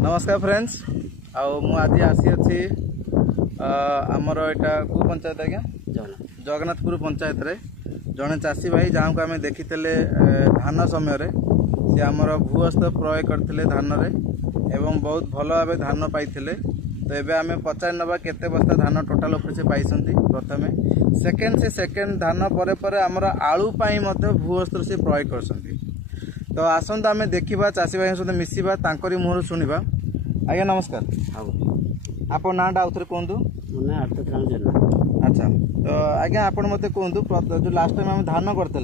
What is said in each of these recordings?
नमस्कार फ्रेंड्स आज आसी अच्छी आमर यहाँ कौ पंचायत आज्ञा जगन्नाथपुर पंचायत रे जड़े चाषी भाई जहाँ को आम देखी धान समय सी आमर भूअस्त्र प्रयोग करते धान रे एवं बहुत भल भाव धान पाई तो एबे आमे पचार नवा केते बस्ता धान टोटाल ऊपर से पाई प्रथमे सेकेंड धान परे परे आमर आलू पाई मध्य भूअस्त्र से प्रयोग करसंती। तो आसंत आमे देखिबा चाषी भाई सहित मिसिबा तांकरी मुहर सुनिबा। आज्ञा नमस्कार। आप नाटा आउ थे कहतु। अच्छा तो आज्ञा आप मत कहतु जो लास्ट टाइम आम धान करते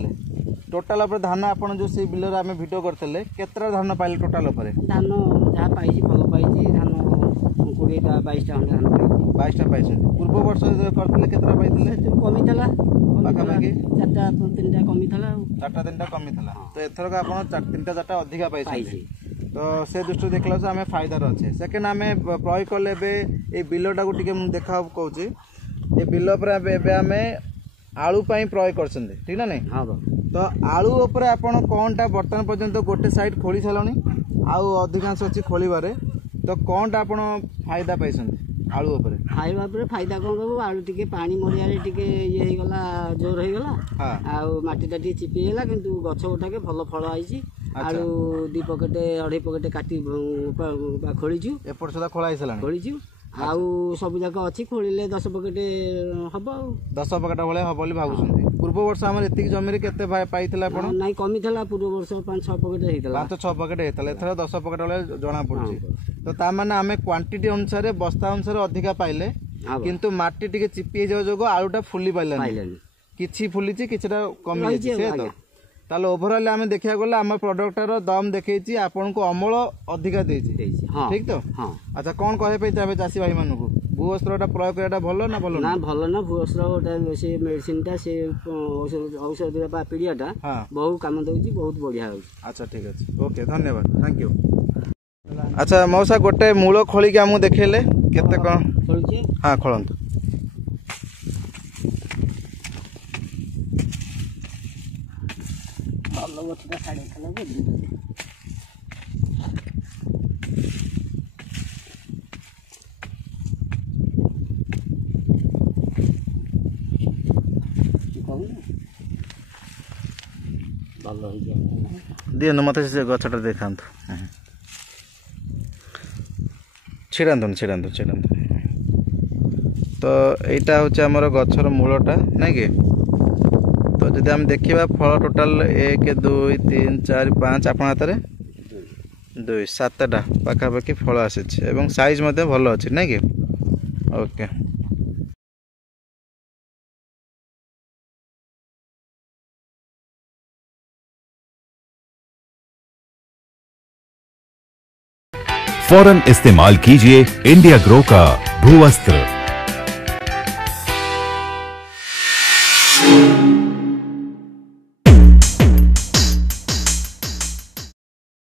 टोटाल धान आप जो से बिलर आम भिड करते केतरा धान पाइले टोटाल धान जहाँ पाई भल पाई धान 20टा 22टा खंडे धान पाई 22टा पाई पूर्व वर्ष करते केतरा पाई कमी था पाखापाखि 4टा 3टा कमी था 4टा 3टा कमी था तो एथरक आप 3टा 4टा अधिका पाई तो से दृष्टि देखला आम फायदार अच्छे। सेकेंड आम प्रयोग कले ये बिलटा को देखा कौच ये बिल पर आम आलू प्रयोग कर ठीक ना नहीं। हाँ तो आलू उपरे आपण कौनटा बर्तमान पर्यंत गोटे साइड खोली सारे आउ अधिकांश अच्छी खोलबारे तो कौनटा आपण फायदा पाई आलू उपरे खाइबा पर फायदा कौन कहू आलू टिके पानी मरिया टिके ये हो गला जोर हो गला आउ माटीटा टिके चिपी गला किंतु गछ गोटाके भल फल आइछि। आलू 2 पकेट 2.5 पकेट काटी खोलीछु एपट सुधा खोला हिसला खोलीछु आउ सब जाक अच्छी खोलिले 10 पकेट हम 10 पकेट भाई हम बोली भावुछंती। पूर्व वर्ष हमर एतिक जमीरे केते पाइथिला आपण नाही कमी थला पूर्व वर्ष 5-6 पकेट हेतला 5-6 पकेट हेतला एथरा 10 पकेट वाले जणा पड़छि। तो ता माने आमे क्वांटिटी अनुसार बस्ता अनुसार अधिका पाइले किंतु माटी टिके चिपी जाव जोगो आलूटा फुली पाइला किछि फुलिछि किछटा कमी छै तो ताले ओवरऑल आमे देखिया गला हमर प्रोडक्टर दाम देखैछि आपन को अमल अधिका देछि ठीक तो। अच्छा कोन कहे पे चाहे चासी भाई मानु को भूअस्त्रटा प्रयोग करटा भलो ना भूअस्त्र ओटा से मेडिसिनटा से औषध बा पीडियाटा बहुत काम दउछि बहुत बढ़िया होछि। अच्छा ठीक अछि ओके धन्यवाद थैंक यू। अच्छा मौसा गोटे मूल खोली के हमु देखेले केते कोन खोलछि। हां खोलंतु गछटा साड़े खला दिनु मत से गछटा देखांतु छिड़ांतु तो एटा होचे हमर गछर मूलटा नै कि तो जदि हम देखिबा फल टोटाल 1 2 3 4 5 आपन हाथ रे 2 7टा पाखापाखि फल आसे एवं साइज मध्य भल अछि नै कि ओके। फौरन इस्तेमाल कीजिए इंडिया ग्रो का भूअस्त्र।